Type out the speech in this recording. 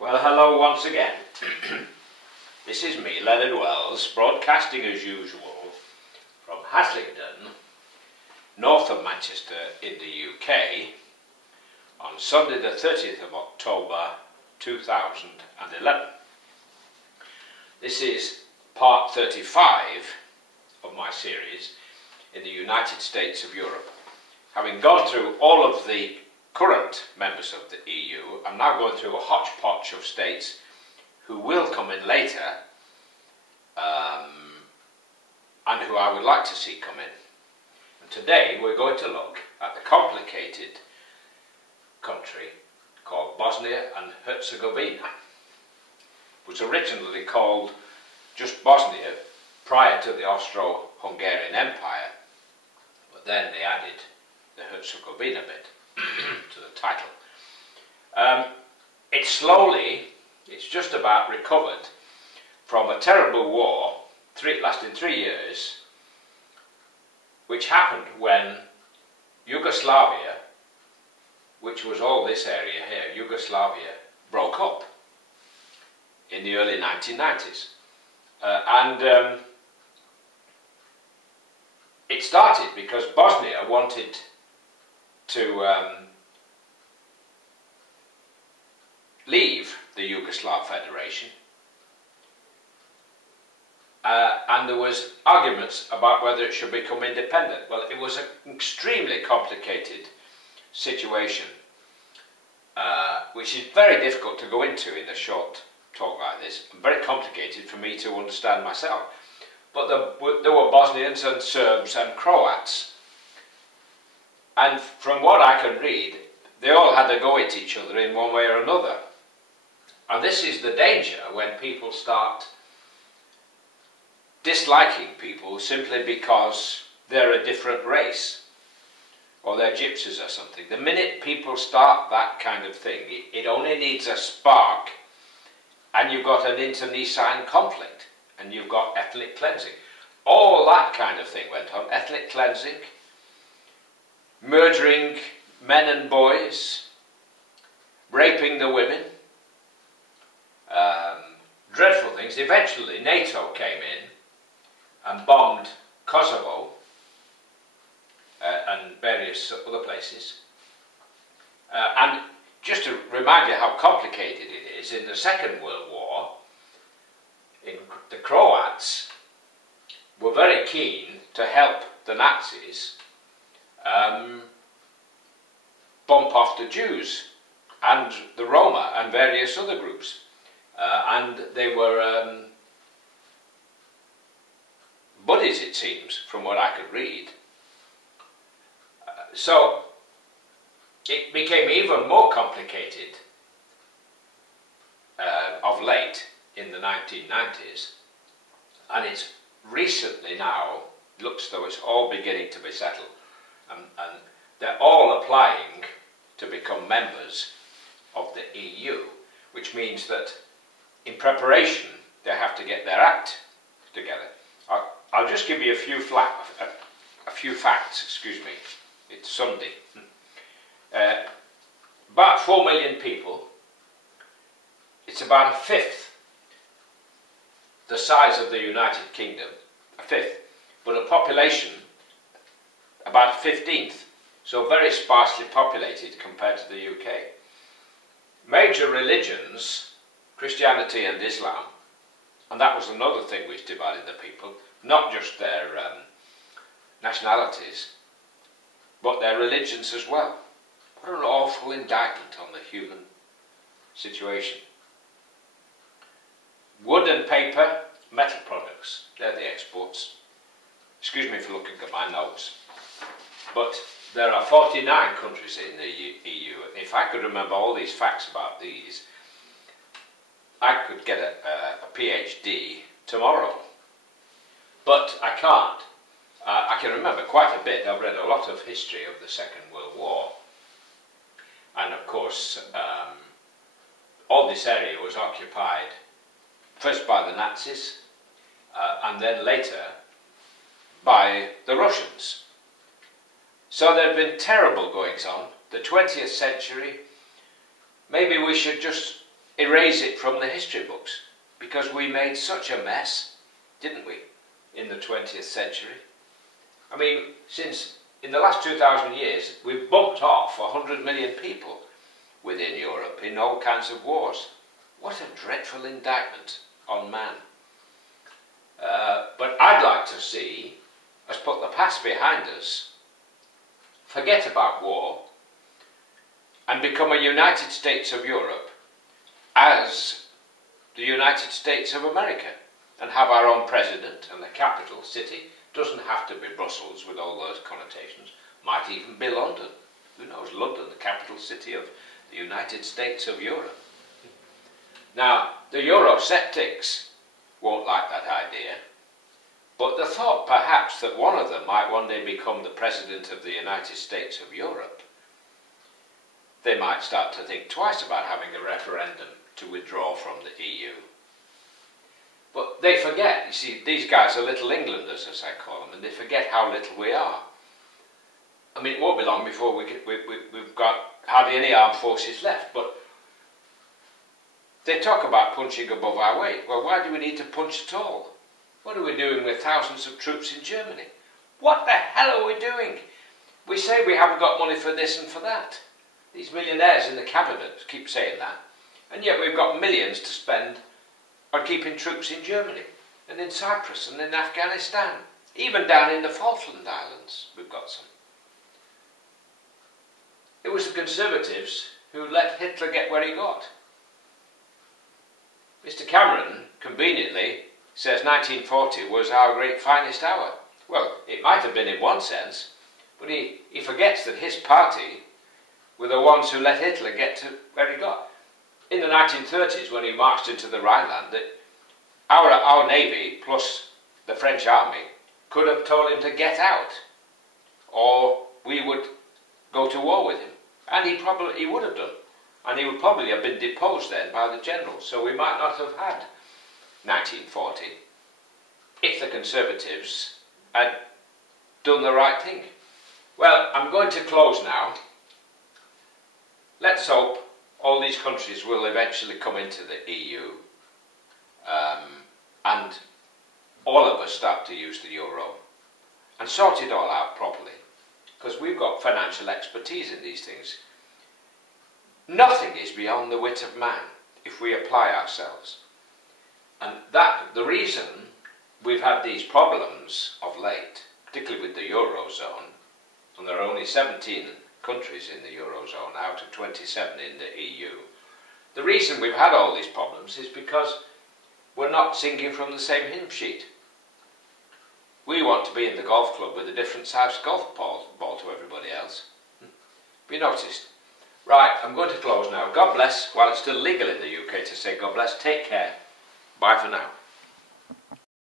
Well, hello once again. This is me, Leonard Wells, broadcasting as usual from HASLINGDEN, north of Manchester in the UK, on Sunday the 30th of October 2011. This is part 35 of my series in the United States of Europe. Having gone through all of the current members of the EU, I'm now going through a hodgepodge of states who will come in later and who I would like to see come in. And today we're going to look at the complicated country called Bosnia and Herzegovina. It was originally called just Bosnia prior to the Austro-Hungarian Empire, but then they added the Herzegovina bit to the title. It's just about recovered from a terrible war lasting 3 years, which happened when Yugoslavia, which was all this area here, Yugoslavia, broke up in the early 1990s. It started because Bosnia wanted to leave the Yugoslav Federation, and there was arguments about whether it should become independent. Well, it was an extremely complicated situation, which is very difficult to go into in a short talk like this, and very complicated for me to understand myself. But there were Bosnians and Serbs and Croats, and from what I can read, they all had a go at each other in one way or another. And this is the danger when people start disliking people simply because they're a different race, or they're gypsies or something. The minute people start that kind of thing, it only needs a spark, and you've got an internecine conflict, and you've got ethnic cleansing. All that kind of thing went on. Ethnic cleansing, murdering men and boys, raping the women, dreadful things. Eventually NATO came in and bombed Kosovo and various other places. And just to remind you how complicated it is, in the Second World War, the Croats were very keen to help the Nazis bump off the Jews and the Roma and various other groups. And they were buddies, it seems, from what I could read. So it became even more complicated of late in the 1990s, and it's recently now, looks though it's all beginning to be settled, and they're all applying to become members of the EU, which means that in preparation they have to get their act together. I'll just give you a few facts, excuse me. It's Sunday. About 4 million people. It's about a fifth the size of the United Kingdom, a fifth, but a population about a 15th, so very sparsely populated compared to the UK. Major religions, Christianity and Islam, and that was another thing which divided the people, not just their nationalities, but their religions as well. What an awful indictment on the human situation. Wood and paper, metal products, they're the exports. Excuse me for looking at my notes. But there are 49 countries in the EU. If I could remember all these facts about these, I could get a PhD tomorrow. But I can't. I can remember quite a bit. I've read a lot of history of the Second World War. And of course, all this area was occupied first by the Nazis, and then later by the Russians. So there have been terrible goings on. The 20th century, maybe we should just erase it from the history books, because we made such a mess, didn't we, in the 20th century? I mean, since in the last 2,000 years, we've bumped off 100 million people within Europe in all kinds of wars. What a dreadful indictment on man. But I'd like to see us put the past behind us, forget about war, and become a United States of Europe as the United States of America, and have our own president, and the capital city doesn't have to be Brussels with all those connotations, might even be London. Who knows, London, the capital city of the United States of Europe. Now, the Eurosceptics won't like that idea, but the thought perhaps that one of them might one day become the President of the United States of Europe, they might start to think twice about having a referendum to withdraw from the EU. But they forget, you see, these guys are little Englanders, as I call them, and they forget how little we are. I mean, it won't be long before we've got hardly any armed forces left, but they talk about punching above our weight. Well, why do we need to punch at all? What are we doing with thousands of troops in Germany? What the hell are we doing? We say we haven't got money for this and for that. These millionaires in the cabinet keep saying that. And yet we've got millions to spend on keeping troops in Germany and in Cyprus and in Afghanistan. Even down in the Falkland Islands we've got some. It was the Conservatives who let Hitler get where he got. Mr. Cameron, conveniently, says 1940 was our great finest hour. Well, it might have been in one sense, but he forgets that his party were the ones who let Hitler get to where he got. In the 1930s, when he marched into the Rhineland, our navy, plus the French army, could have told him to get out, or we would go to war with him. And he would have done. And he would probably have been deposed then by the generals, so we might not have had 1940 if the Conservatives had done the right thing. Well, I'm going to close now. Let's hope all these countries will eventually come into the EU and all of us start to use the euro and sort it all out properly, because we've got financial expertise in these things. Nothing is beyond the wit of man if we apply ourselves. And the reason we've had these problems of late, particularly with the Eurozone, and there are only 17 countries in the Eurozone out of 27 in the EU, the reason we've had all these problems is because we're not singing from the same hymn sheet. We want to be in the golf club with a different size golf ball to everybody else. Have you noticed? Right, I'm going to close now. God bless, while it's still legal in the UK to say God bless, take care. Bye for now.